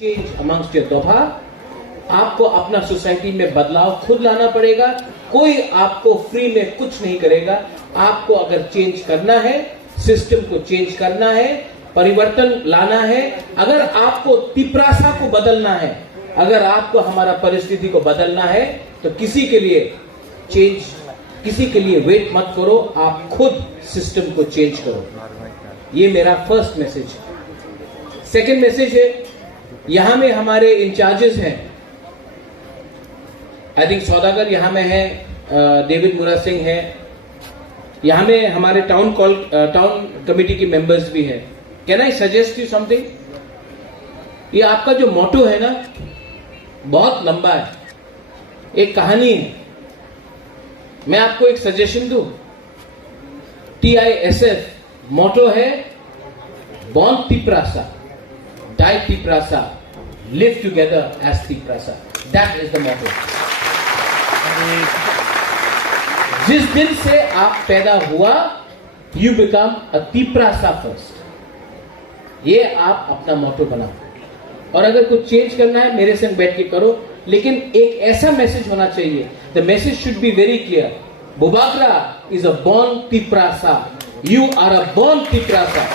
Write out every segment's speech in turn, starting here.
Change amongst your दोहा। आपको अपना society में बदलाव खुद लाना पड़ेगा। कोई आपको फ्री में कुछ नहीं करेगा। आपको अगर चेंज करना है, सिस्टम को चेंज करना है, परिवर्तन लाना है, अगर आपको तिपरासा को बदलना है, अगर आपको हमारा परिस्थिति को बदलना है, तो किसी के लिए चेंज, किसी के लिए वेट मत करो, आप खुद सिस्टम को चेंज करो। ये मेरा फर्स्ट मैसेज है। सेकेंड मैसेज है, यहां में हमारे इंचार्जेस हैं, आई थिंक सौदागर यहां में है, डेविड मुरा सिंह है, यहां में हमारे टाउन कमेटी के मेंबर्स भी हैं। Can I suggest you something? ये आपका जो मोटो है ना, बहुत लंबा है, एक कहानी है। मैं आपको एक सजेशन दूं, TISF मोटो है, born Tiprasa, die Tiprasa, live together as Tiprasa. That is the motto. जिस दिन से आप पैदा हुआ, you become a Tiprasa first. ये आप अपना मोटो बनाओ। और अगर कुछ चेंज करना है, मेरे संग बैठ के करो, लेकिन एक ऐसा मैसेज होना चाहिए, the message should be very clear. Bubagra is a born Tiprasa. You are a born Tiprasa.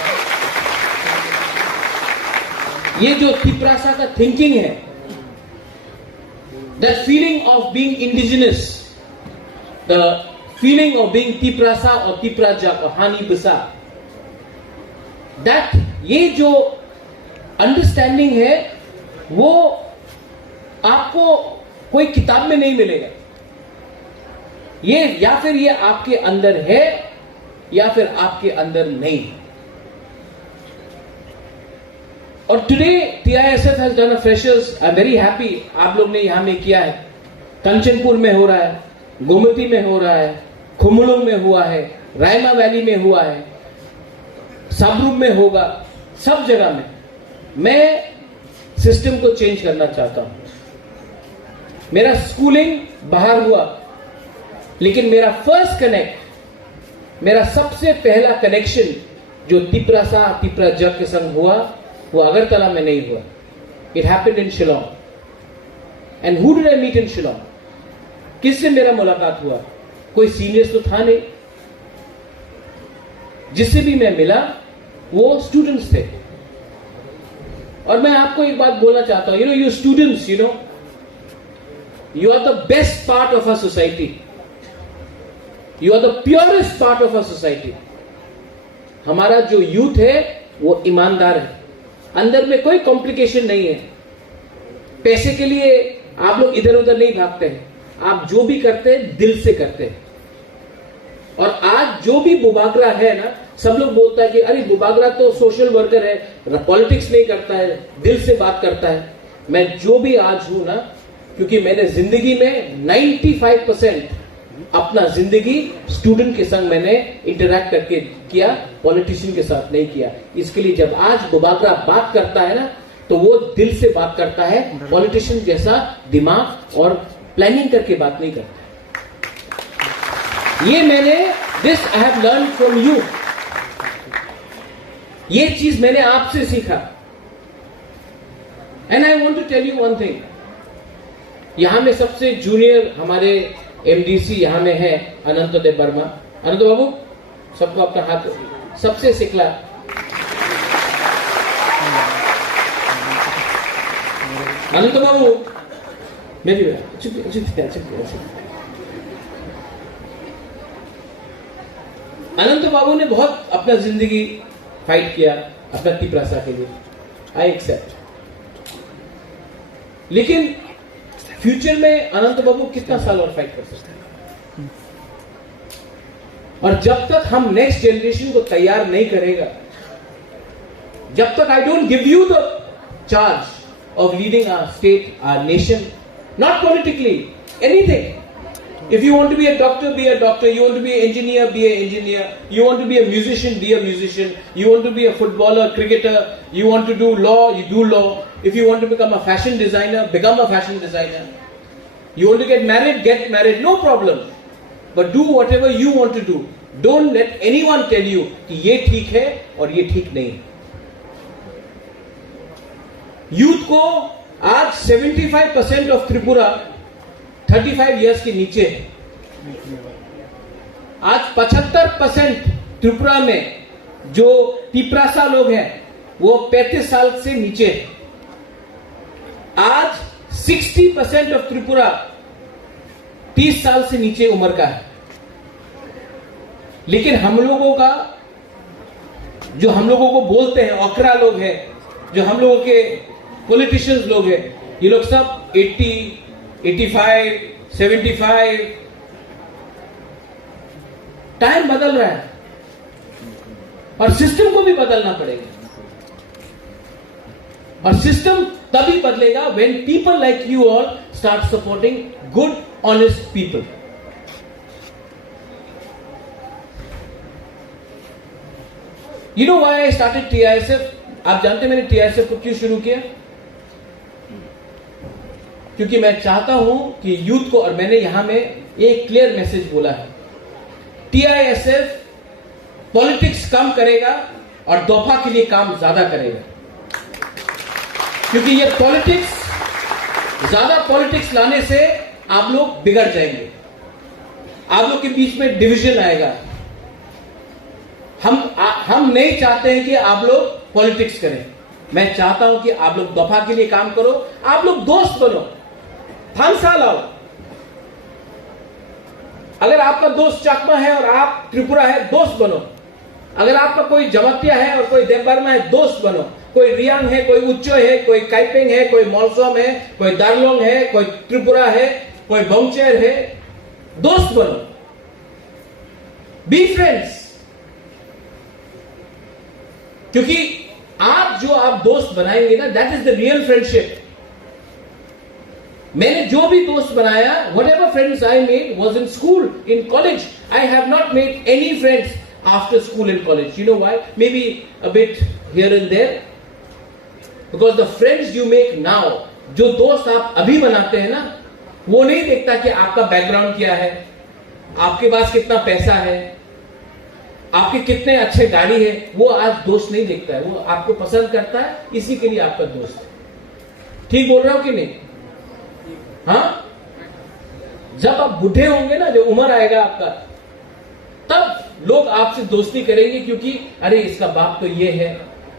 ये जो तिपरासा का थिंकिंग है, that feeling of being indigenous, the feeling of being Tiprasa और तिपराजा और हानि बसा, दैट ये जो अंडरस्टैंडिंग है, वो आपको कोई किताब में नहीं मिलेगा। ये या फिर ये आपके अंदर है या फिर आपके अंदर नहीं है। और today TISF has done a freshers, I'm very happy, आप लोग ने यहां में किया है। कंचनपुर में हो रहा है, गोमती में हो रहा है, खुमलुंग में हुआ है, रायमा वैली में हुआ है, साबरूप में होगा, सब जगह में। मैं सिस्टम को चेंज करना चाहता हूं। मेरा स्कूलिंग बाहर हुआ, लेकिन मेरा फर्स्ट कनेक्ट, मेरा सबसे पहला कनेक्शन जो तिपरासा तिपराजा के संग हुआ, वो अगरतला में नहीं हुआ। It happened in Shillong. And who did I meet in Shillong? किससे मेरा मुलाकात हुआ? कोई सीनियर्स तो था नहीं। जिससे भी मैं मिला वो स्टूडेंट्स थे। और मैं आपको एक बात बोलना चाहता हूं, you students, you are the best part of a society, you are the purest part of a society. हमारा जो यूथ है वो ईमानदार है, अंदर में कोई कॉम्प्लिकेशन नहीं है। पैसे के लिए आप लोग इधर उधर नहीं भागते हैं, आप जो भी करते हैं दिल से करते हैं। और आज जो भी बुबागरा है ना, सब लोग बोलता है कि अरे बुबागरा तो सोशल वर्कर है, पॉलिटिक्स नहीं करता है, दिल से बात करता है। मैं जो भी आज हूं ना, क्योंकि मैंने जिंदगी में 95% अपना जिंदगी स्टूडेंट के संग मैंने इंटरैक्ट करके किया, पॉलिटिशियन के साथ नहीं किया। इसके लिए जब आज बुबागरा बात करता है ना, तो वो दिल से बात करता है, पॉलिटिशियन जैसा दिमाग और प्लानिंग करके बात नहीं करता। ये मैंने, this I have learn from you, ये चीज मैंने आपसे सीखा। And I want to tell you one thing, यहां में सबसे जूनियर हमारे MDC यहां में है अनंत देव वर्मा। अनंत बाबू, सबको अपना हाथ, सबसे सिखला। अनंत बाबू मेरी अनंत बाबू ने बहुत अपना जिंदगी फाइट किया अपना तिपरासा के लिए, आई एक्सेप्ट। लेकिन फ्यूचर में अनंत बाबू कितना साल और फाइट कर सकते हैं? और जब तक हम नेक्स्ट जनरेशन को तैयार नहीं करेगा, जब तक I don't give you the charge of leading our state, our nation, not politically, anything. If you want to be a doctor, be a doctor, you want to be engineer, be a engineer, you want to be a musician, be a musician, you want to be a footballer, cricketer, you want to do law, you do law. If you want to become a fashion designer, become a fashion designer. You want to get married, no problem. But do whatever you want to do. Don't let anyone tell you कि ये ठीक है और ये ठीक नहीं है। Youth को आज 75% ऑफ त्रिपुरा 35 इयर्स के नीचे है। आज 75% त्रिपुरा में जो पिपरासा लोग हैं वो 35 साल से नीचे है। आज 60% ऑफ त्रिपुरा 30 साल से नीचे उम्र का है। लेकिन हम लोगों का जो हम लोगों को बोलते हैं ओकरा लोग हैं, जो हम लोगों के पॉलिटिशियंस लोग हैं, ये लोग सब 80, 85, 75। टाइम बदल रहा है और सिस्टम को भी बदलना पड़ेगा। और सिस्टम तभी बदलेगा when people like you all start supporting good honest people. You know why I started TISF? आप जानते हैं मैंने TISF को क्यों शुरू किया? क्योंकि मैं चाहता हूं कि यूथ को, और मैंने यहां में एक क्लियर मैसेज बोला है, TISF पॉलिटिक्स कम करेगा और दफा के लिए काम ज्यादा करेगा। क्योंकि ये ज्यादा पॉलिटिक्स लाने से आप लोग बिगड़ जाएंगे, आप लोग के बीच में डिवीजन आएगा। हम नहीं चाहते हैं कि आप लोग पॉलिटिक्स करें। मैं चाहता हूं कि आप लोग दफा के लिए काम करो, आप लोग दोस्त बनो, थानसा लाओ। अगर आपका दोस्त चकमा है और आप त्रिपुरा है, दोस्त बनो। अगर आपका कोई जमतिया है और कोई देवबर्मा है, दोस्त बनो। कोई रियांग है, कोई उच्चो है, कोई काइपेंग है, कोई मॉलसोम है, कोई दार्लोंग है, कोई त्रिपुरा है, कोई बोंगचेर है, दोस्त बनो। Be friends. क्योंकि आप दोस्त बनाएंगे ना, that is the real friendship. मैंने जो भी दोस्त बनाया, whatever friends I made was in school, in college. I have not made any friends after school and college. You know why? Maybe a bit here and there. Because the friends you make now, जो दोस्त आप अभी बनाते हैं ना, वो नहीं देखता कि आपका बैकग्राउंड क्या है, आपके पास कितना पैसा है, आपके कितने अच्छे गाड़ी है। वो आज दोस्त नहीं देखता है, वो आपको पसंद करता है, इसी के लिए आपका दोस्त है। ठीक बोल रहा हूं कि नहीं? हाँ, जब आप बूढ़े होंगे ना, जो उम्र आएगा आपका, तब लोग आपसे दोस्ती करेंगे। क्योंकि अरे इसका बाप तो ये है,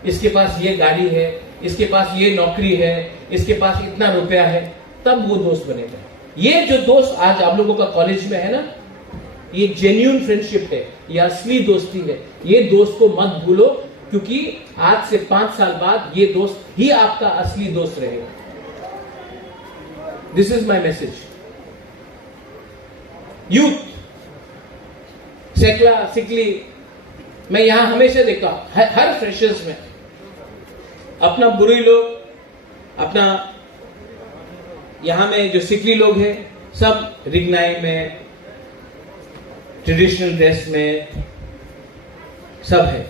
इसके पास ये गाड़ी है, इसके पास ये नौकरी है, इसके पास इतना रुपया है, तब वो दोस्त बनेगा। ये जो दोस्त आज आप लोगों का कॉलेज में है ना, ये जेन्युइन फ्रेंडशिप है, ये असली दोस्ती है। ये दोस्त को मत भूलो, क्योंकि आज से 5 साल बाद ये दोस्त ही आपका असली दोस्त रहेगा। This is my message. Youth, सेकला सिकली, मैं यहां हमेशा देखता हूं हर फ्रेशर्स में अपना बुरी लोग, अपना यहां में जो सिकली लोग हैं, सब रिगनाई में, ट्रेडिशनल ड्रेस में सब है।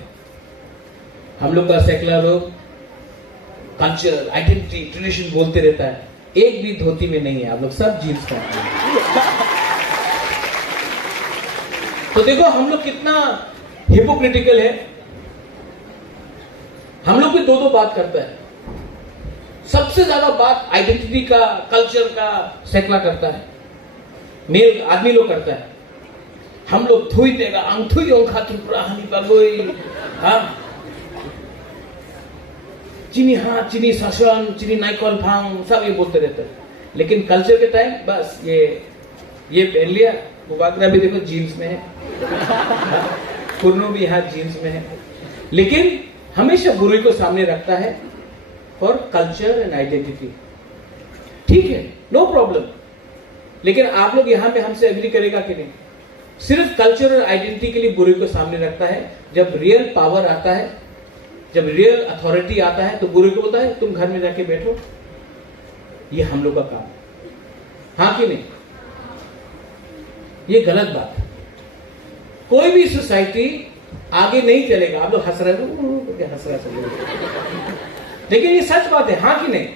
हम लोग का सेकुलर लोग कल्चर, आइडेंटिटी, ट्रेडिशन बोलते रहता है, एक भी धोती में नहीं है। आप लोग सब जीन्स पहनते हैं। तो देखो हम लोग कितना हिपोक्रिटिकल है। हम लोग भी दो बात करता है। सबसे ज्यादा बात आइडेंटिटी का, कल्चर का सेकुलर करता है, मेल आदमी लोग करता है। हम लोग थुई देगा अंगथुई ओंखा त्रिपुरा हनी बगोई, हाँ चीनी, हाँ चीनी शासन, चीनी नाइकॉल भांग, सब ये बोलते रहते हैं। लेकिन कल्चर के टाइम बस ये पहन लिया। मुबागरा भी देखो जीन्स में है, कुर्नो भी यहाँ जीन्स में है। लेकिन हमेशा बुराई को सामने रखता है फॉर कल्चर एंड आइडेंटिटी। ठीक है, नो प्रॉब्लम। लेकिन आप लोग यहां पे हमसे एग्री करेगा कि नहीं? सिर्फ कल्चर और आइडेंटिटी के लिए बुराई को सामने रखता है। जब रियल पावर आता है, जब रियल अथॉरिटी आता है, तो बुराई को बोलता है तुम घर में जाके बैठो। ये हम लोग का काम है, हाँ कि नहीं? ये गलत बात है। कोई भी सोसाइटी आगे नहीं चलेगा। आप लोग हंस रहे हो, हंस रहे, लेकिन ये सच बात है, हाँ कि नहीं?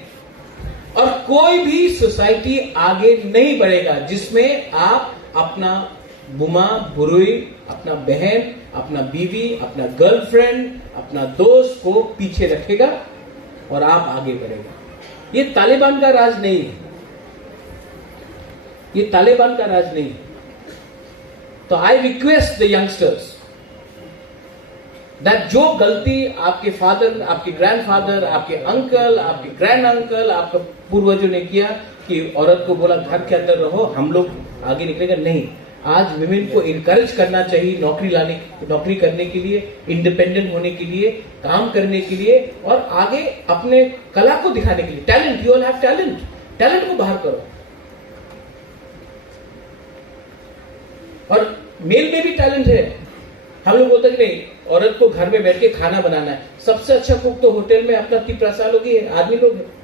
और कोई भी सोसाइटी आगे नहीं बढ़ेगा जिसमें आप अपना बुमा बुरुई, अपना बहन, अपना बीवी, अपना गर्लफ्रेंड, अपना दोस्त को पीछे रखेगा और आप आगे बढ़ेगा। ये तालिबान का राज नहीं है, ये तालिबान का राज नहीं है। तो I request the youngsters that जो गलती आपके फादर, आपके ग्रैंडफादर, आपके अंकल, आपके ग्रैंड अंकल, आपके पूर्वजों ने किया कि औरत को बोला घर के अंदर रहो, हम लोग आगे निकलेगा, नहीं। आज विमेन को इनकरेज करना चाहिए नौकरी करने के लिए, इंडिपेंडेंट होने के लिए, काम करने के लिए और आगे अपने कला को दिखाने के लिए। Talent, you all have talent, talent को बाहर करो। और मेल में भी टैलेंट है। हम लोग बोलते हैं कि नहीं, औरत को घर में बैठ के खाना बनाना है। सबसे अच्छा कुक तो होटल में अपना 30 सालों की है, आदमी लोग है।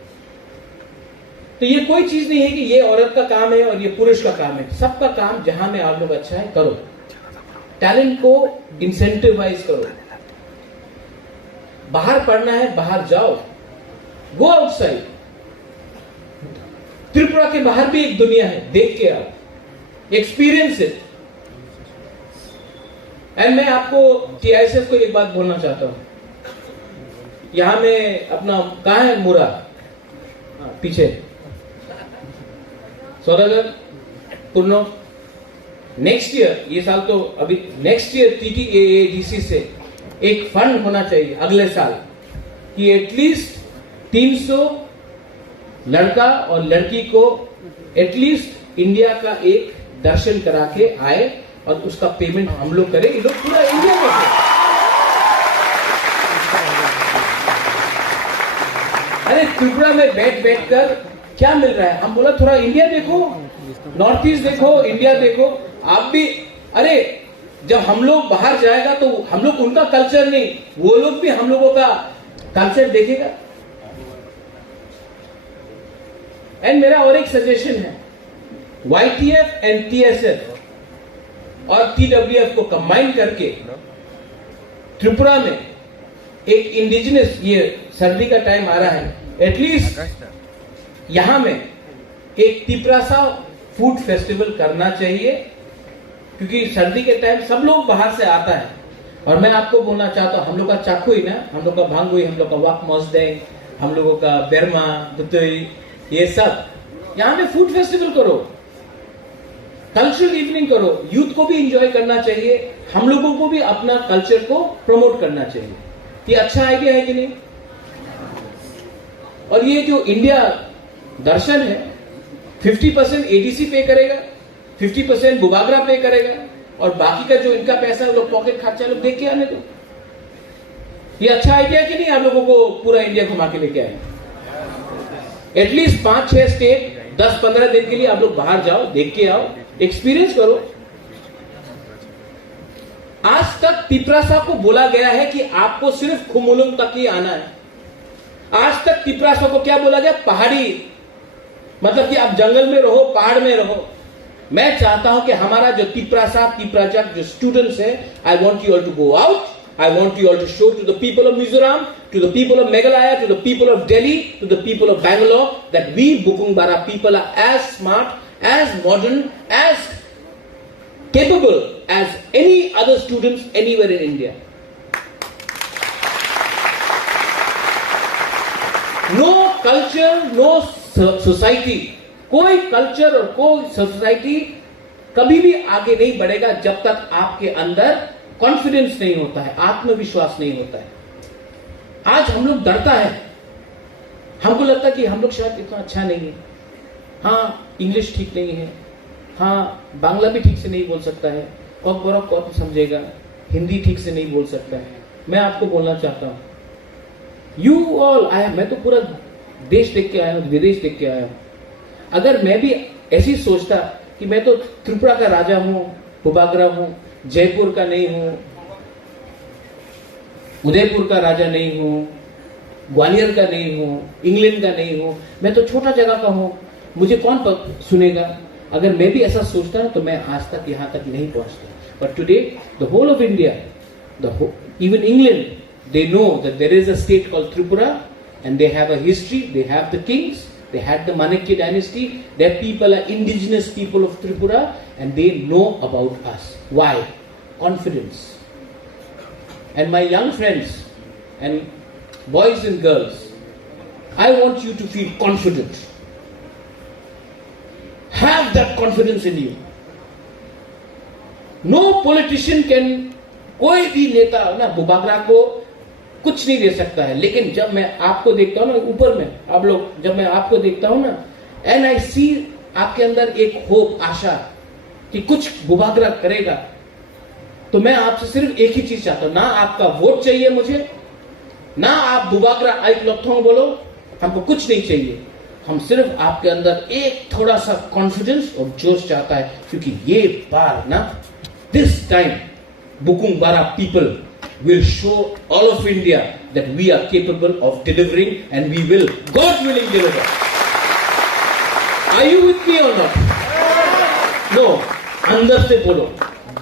तो ये कोई चीज नहीं है कि ये औरत का काम है और ये पुरुष का काम है। सबका काम जहां में आप लोग अच्छा है करो। टैलेंट को इंसेंटिवाइज करो। बाहर पढ़ना है, बाहर जाओ, गो आउटसाइड। त्रिपुरा के बाहर भी एक दुनिया है, देख के आओ, एक्सपीरियंस इट। एंड मैं आपको TISF को एक बात बोलना चाहता हूं। यहां में अपना कहां है मुरा, पीछे सौदागर पूर्णो। नेक्स्ट ईयर, ये साल तो अभी, नेक्स्ट ईयर TTAADC से एक फंड होना चाहिए अगले साल कि एटलीस्ट 300 लड़का और लड़की को एटलीस्ट इंडिया का एक दर्शन करा के आए और उसका पेमेंट हम लोग करें। ये लोग पूरा इंडिया में है। अरे त्रिपुरा में बैठ कर क्या मिल रहा है? हम बोला थोड़ा इंडिया देखो, नॉर्थ ईस्ट देखो, इंडिया देखो। आप भी, अरे जब हम लोग बाहर जाएगा तो हम लोग उनका कल्चर नहीं, वो लोग भी हम लोगों का कल्चर देखेगा। एंड मेरा और एक सजेशन है, YTF एंड TSF और TWF को कंबाइन करके त्रिपुरा में एक इंडिजिनस, ये सर्दी का टाइम आ रहा है, एटलीस्ट यहां में एक तिपरासा फूड फेस्टिवल करना चाहिए। क्योंकि सर्दी के टाइम सब लोग बाहर से आता है। और मैं आपको बोलना चाहता हूं, हम लोग का चाकुई ना, हम लोग का भांगुई, हम लोग का वाक मौजदेंग, हम लोगों का बेरमा दुतुई, ये सब यहां पे फूड फेस्टिवल करो, कल्चरल इवनिंग करो। यूथ को भी एंजॉय करना चाहिए, हम लोगों को भी अपना कल्चर को प्रमोट करना चाहिए। ये अच्छा आइडिया है कि नहीं? और ये जो इंडिया दर्शन है, 50% ADC पे करेगा, 50% बुबागरा पे करेगा और बाकी का जो इनका पैसा है लोग पॉकेट खर्चा लोग देख के आने दो। ये अच्छा आइडिया कि नहीं? आप लोगों को पूरा इंडिया घुमा के लेके आए। एटलीस्ट 5-6 स्टेट 10-15 दिन के लिए आप लोग बाहर जाओ, देख के आओ, एक्सपीरियंस करो। आज तक तिपरासा को बोला गया है कि आपको सिर्फ खुमुलुंग तक ही आना है। आज तक तिपरासा को क्या बोला गया? पहाड़ी, मतलब कि आप जंगल में रहो, पहाड़ में रहो। मैं चाहता हूं कि हमारा जो तिपराजक जो स्टूडेंट्स है, I want you all to go out, I want you all to show to the people of Mizoram, to the people of Meghalaya, to the people of Delhi, to the people of Bangalore, that we Bukungbara people are as smart, as modern, as capable as any other students anywhere in India. No culture, no society, कोई culture और कोई society कभी भी आगे नहीं बढ़ेगा जब तक आपके अंदर कॉन्फिडेंस नहीं होता है, आत्मविश्वास नहीं होता है। आज हम लोग डरता है, हमको लगता है कि हम लोग शायद इतना अच्छा नहीं है, हाँ इंग्लिश ठीक नहीं है, हाँ बांग्ला भी ठीक से नहीं बोल सकता है, कौक बरक कौक समझेगा, हिंदी ठीक से नहीं बोल सकता है। मैं आपको बोलना चाहता हूं, यू ऑल, मैं तो पूरा देश देख के आया हूं, विदेश देख के आया हूं। अगर मैं भी ऐसी सोचता कि मैं तो त्रिपुरा का राजा हूं, बुबागरा हूं, जयपुर का नहीं हूं, उदयपुर का राजा नहीं हूं, ग्वालियर का नहीं हूं, इंग्लैंड का नहीं हूं, मैं तो छोटा जगह का हूं, मुझे कौन सुनेगा? अगर मैं भी ऐसा सोचता तो मैं आज तक यहां तक नहीं पहुंचता। But today the whole of India, even England, they know that there is a state called Tripura and they have a history, they have the kings, they had the Manakya dynasty, their people are indigenous people of Tripura and they know about us. Why? Confidence. And my young friends and boys and girls, I want you to feel confident. Have that confidence in you. No politician can, कोई भी नेता ना बुबागरा को कुछ नहीं दे सकता है, लेकिन जब मैं आपको देखता हूं ना ऊपर में, आप लोग, जब मैं आपको देखता हूं ना, एंड आई सी आपके अंदर एक होप, आशा कि कुछ बुबागरा करेगा, तो मैं आपसे सिर्फ एक ही चीज चाहता हूं, ना आपका वोट चाहिए मुझे, ना आप बुबागरा आइक लॉथोंग बोलो, हमको कुछ नहीं चाहिए। हम सिर्फ आपके अंदर एक थोड़ा सा कॉन्फिडेंस और जोश चाहता है, क्योंकि ये बार ना, दिस टाइम बुकुंग बारा people will show all of India that we are capable of delivering, and we will, God willing, deliver. Are you with me or not? No. अंदर से बोलो,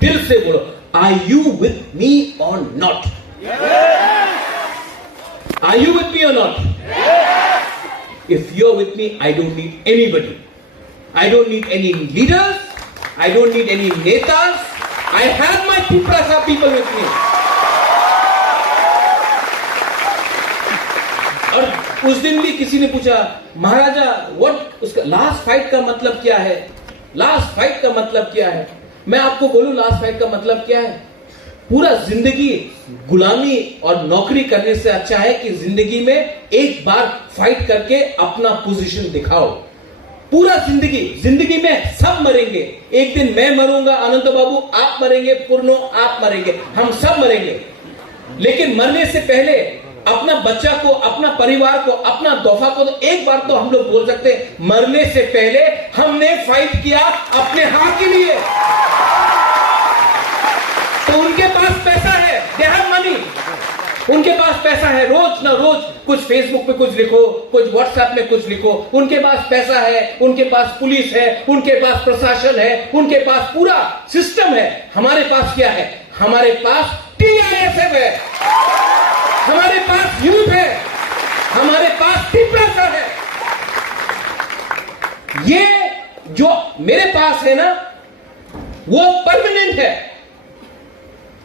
दिल से बोलो, are you with me or not? Are you with me or not? If you're with me, I don't need anybody. I don't need any leaders. I don't need any netas. I have my Tiprasa people with me. और उस दिन भी किसी ने पूछा, महाराजा what, उसका last fight का मतलब क्या है? लास्ट फाइट का मतलब क्या है? मैं आपको बोलूं लास्ट फाइट का मतलब क्या है? पूरा जिंदगी गुलामी और नौकरी करने से अच्छा है कि जिंदगी में एक बार फाइट करके अपना पोजीशन दिखाओ। पूरा जिंदगी में सब मरेंगे, एक दिन मैं मरूंगा, अनंत बाबू आप मरेंगे, पूर्णो आप मरेंगे, हम सब मरेंगे, लेकिन मरने से पहले अपना बच्चा को, अपना परिवार को, अपना तोहफा को तो एक बार तो हम लोग बोल सकते हैं, मरने से पहले हमने फाइट किया अपने हाथ के लिए। तो उनके पास पैसा है, दे हैव मनी, उनके पास पैसा है, रोज ना रोज कुछ फेसबुक पे कुछ लिखो, कुछ व्हाट्सएप में कुछ लिखो, उनके पास पैसा है, उनके पास पुलिस है, उनके पास प्रशासन है, उनके पास पूरा सिस्टम है। हमारे पास क्या है? हमारे पास टीआईएसएफ है, हमारे पास यूथ है, हमारे पास तिप्रासा है। ये जो मेरे पास है ना, वो परमानेंट है।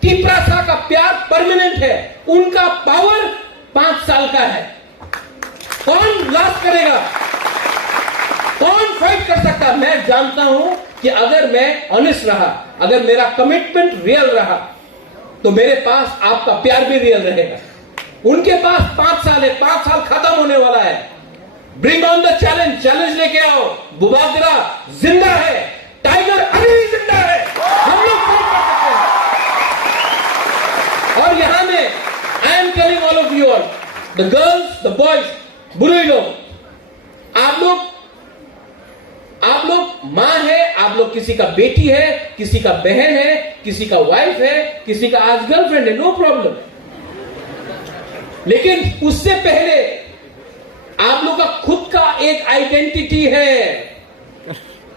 तिप्रासा का प्यार परमानेंट है, उनका पावर 5 साल का है। कौन लास्ट करेगा? कौन फाइट कर सकता? मैं जानता हूं कि अगर मैं ऑनेस्ट रहा, अगर मेरा कमिटमेंट रियल रहा, तो मेरे पास आपका प्यार भी रियल रहेगा। उनके पास 5 साल है, 5 साल खत्म होने वाला है। Bring on the challenge, challenge लेके आओ। बुबागरा जिंदा है, टाइगर अभी भी जिंदा है, हम लोग फाइट कर सकते हैं। और यहां में I am telling all of you all, the girls, the boys, बुरे लोग, आप लोग मां है, आप लोग किसी का बेटी है, किसी का बहन है, किसी का वाइफ है, किसी का आज गर्लफ्रेंड है, नो प्रॉब्लम। लेकिन उससे पहले आप लोग का खुद का एक आइडेंटिटी है।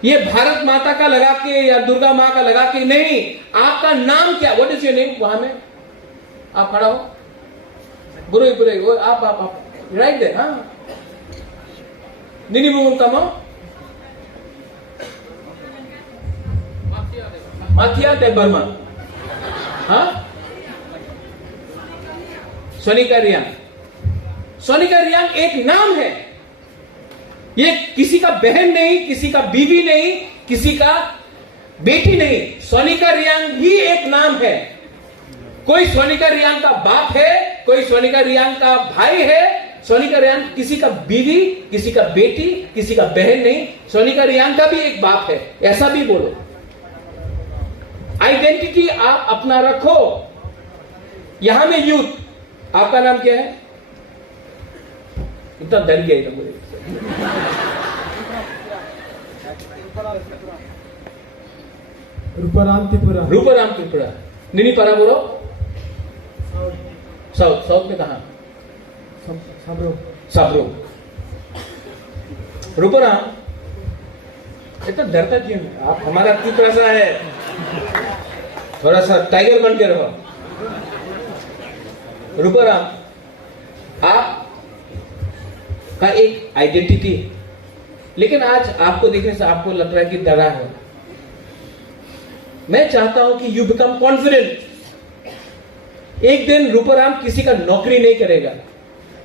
ये भारत माता का लगा के या दुर्गा मां का लगा के नहीं, आपका नाम क्या? What is your name? वहां में आप खड़ा हो, बुरे बुरे वो आप राइट देयर। हाँ, निनी बुम तमो माथिया दे बर्मा। हाँ, सोनिका रियांग। सोनिका रियांग एक नाम है, ये किसी का बहन नहीं, किसी का बीवी नहीं, किसी का बेटी नहीं। सोनिका रियांग ही एक नाम है। कोई सोनिका रियांग का बाप है, कोई सोनिका रियांग का भाई है। सोनिका रियांग किसी का बीवी, किसी का बेटी, किसी का बहन नहीं। सोनिका रियांग का भी एक बाप है, ऐसा भी बोलो। आइडेंटिटी आप अपना रखो। यहां में यूथ, आपका नाम क्या है? इतना डर गया था मुझे। रूपाराम त्रिपुरा। रूपाराम त्रिपुरा। निनी पारा बोलो। साउथ में कहा? साब्रो। रूपाराम इतना डरता क्यों? आप हमारा त्रिपुरा सा है, थोड़ा सा टाइगर बन के रहो। रूपाराम, आप का एक आइडेंटिटी है, लेकिन आज आपको देखने से आपको लग रहा है कि डरा है। मैं चाहता हूं कि यू बिकम कॉन्फिडेंट। एक दिन रूपाराम किसी का नौकरी नहीं करेगा,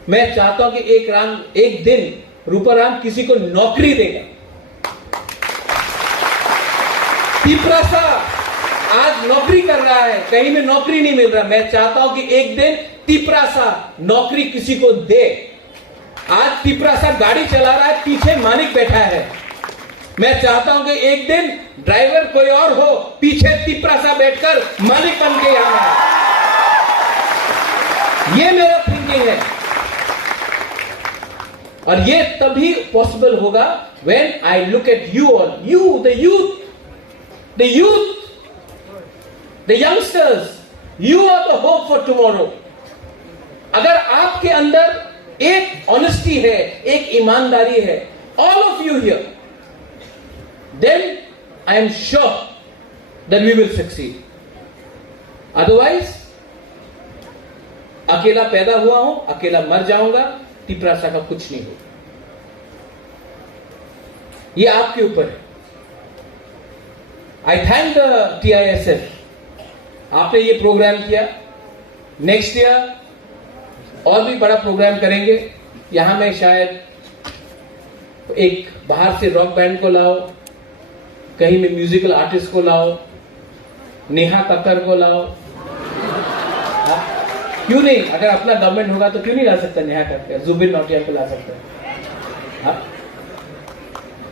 मैं चाहता हूं कि एक दिन रूपाराम किसी को नौकरी देगा। तिपरासा आज नौकरी कर रहा है, कहीं में नौकरी नहीं मिल रहा। मैं चाहता हूं कि एक दिन तिपरासा नौकरी किसी को दे। आज तिपरासा गाड़ी चला रहा है, पीछे मालिक बैठा है। मैं चाहता हूं कि एक दिन ड्राइवर कोई और हो, पीछे तिपरासा बैठकर मालिक बन के यहां आए। ये मेरा थिंकिंग है, और ये तभी पॉसिबल होगा when I look at you all, you the youth, the youngsters, you are the hope for tomorrow. अगर आपके अंदर एक ऑनेस्टी है, एक ईमानदारी है, all of you here, then I am sure that we will succeed. Otherwise अकेला पैदा हुआ हूं, अकेला मर जाऊंगा, तिपरासा का कुछ नहीं होगा। ये आपके ऊपर है। आई थैंक द TISF, आपने ये प्रोग्राम किया। नेक्स्ट ईयर और भी बड़ा प्रोग्राम करेंगे। यहां में शायद एक बाहर से रॉक बैंड को लाओ, कहीं में म्यूजिकल आर्टिस्ट को लाओ, नेहा कक्कर को लाओ। क्यों नहीं? अगर अपना गवर्नमेंट होगा तो क्यों नहीं ला सकता नेहा कक्कर, जुबिन नौटियाल को ला सकता है?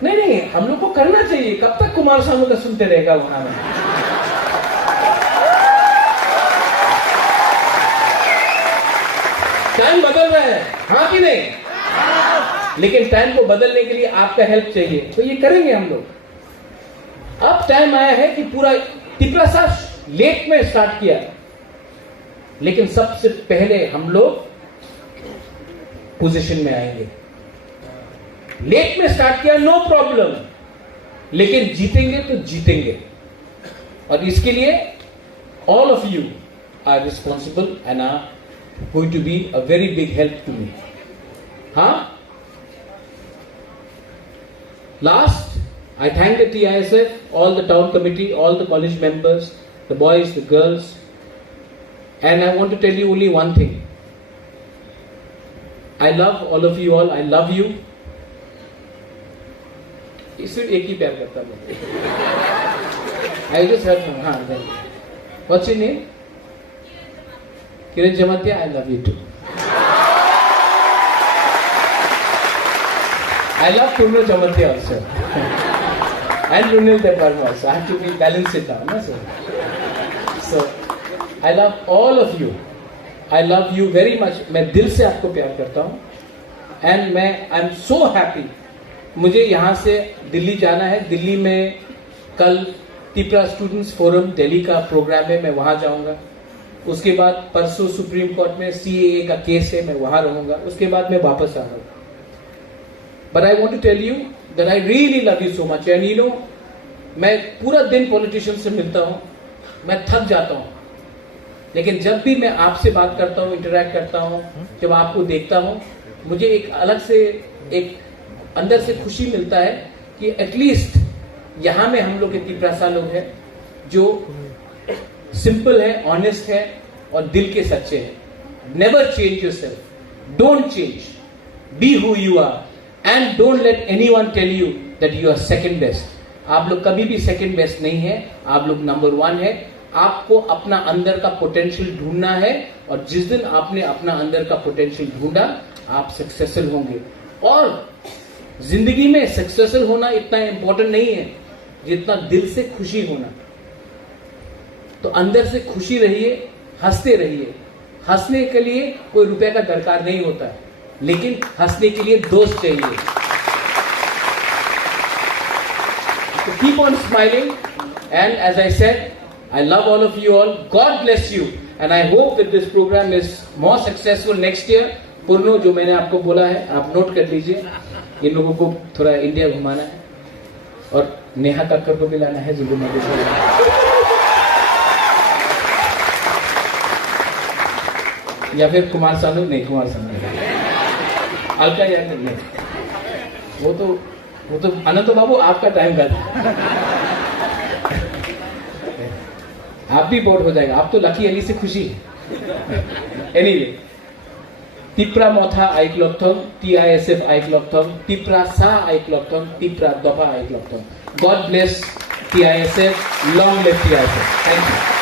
नहीं, हम लोग को करना चाहिए। कब तक कुमार सानू का सुनते रहेगा वहां में? टाइम बदल रहा है, हाँ कि नहीं? लेकिन टाइम को बदलने के लिए आपका हेल्प चाहिए, तो ये करेंगे हम लोग। अब टाइम आया है कि पूरा तिपरासा लेट में स्टार्ट किया, लेकिन सबसे पहले हम लोग पोजीशन में आएंगे। लेट में स्टार्ट किया, नो प्रॉब्लम, लेकिन जीतेंगे तो जीतेंगे। और इसके लिए all of you are responsible and are going to be a very big help to me. हाँ, last, I thank the TISF, all the town committee, all the college members, the boys, the girls, and I want to tell you only one thing. I love all of you all. I love you. सिर्फ एक ही प्यार करता हूँ। I just heard from हाँ, what's your name? Kiran Jamatia. I love you too. I love Purno Jamatia also. And Runil Deparma also. I have to be balance it down, no, sir? So, I love all of you. I love you very much. मैं दिल से आपको प्यार करता हूँ. And I am so happy. मुझे यहाँ से दिल्ली जाना है. दिल्ली में कल तिपरा स्टूडेंट्स फोरम दिल्ली का प्रोग्राम है, मैं वहाँ जाऊँगा. उसके बाद परसों सुप्रीम कोर्ट में CAA का केस है, मैं वहाँ रहूँगा. उसके बाद मैं वापस आ रहा हूँ. But I want to tell you that I really love you so much. And you know, मैं पूरा दिन पॉलिटिशियन से मिलता हूँ, मैं थक जाता हूँ. लेकिन जब भी मैं आपसे बात करता हूँ, इंटरेक्ट करता हूँ, जब आपको देखता हूँ, मुझे एक अलग से एक अंदर से खुशी मिलता है कि एटलीस्ट यहाँ में हम लोग के तिपरासा लोग हैं जो सिंपल है, ऑनेस्ट है और दिल के सच्चे हैं. Never change yourself, don't change, be who you are and don't let anyone tell you that you are second best. आप लोग कभी भी सेकंड बेस्ट नहीं है, आप लोग नंबर 1 है. आपको अपना अंदर का पोटेंशियल ढूंढना है और जिस दिन आपने अपना अंदर का पोटेंशियल ढूंढा, आप सक्सेसफुल होंगे. और जिंदगी में सक्सेसफुल होना इतना इंपॉर्टेंट नहीं है जितना दिल से खुशी होना. तो अंदर से खुशी रहिए, हंसते रहिए. हंसने के लिए कोई रुपए का दरकार नहीं होता है, लेकिन हंसने के लिए दोस्त चाहिए. So keep on smiling, and as I said, I love all of you all. God bless you, and I hope that this program is more successful next year. पूर्णो, जो मैंने आपको बोला है आप नोट कर लीजिए. इन लोगों को थोड़ा इंडिया घुमाना है और नेहा कक्कर को भी लाना है, जुबिन नौटियाल. या फिर कुमार सानू, नहीं कुमार सानू, अलका याग्निक नहीं, वो तो अनंत बाबू आपका टाइम का था. आप भी बोर्ड हो जाएगा, आप तो लकी अली से खुशी. एनीवे, टिप्रा मथा आइक्लक्थम TISF आइक्लक्थम टिप्रा सा आइक्लक्थम टिप्रा दफा आइक्लक्थम. God bless TISF. Long live TISF. Thank you.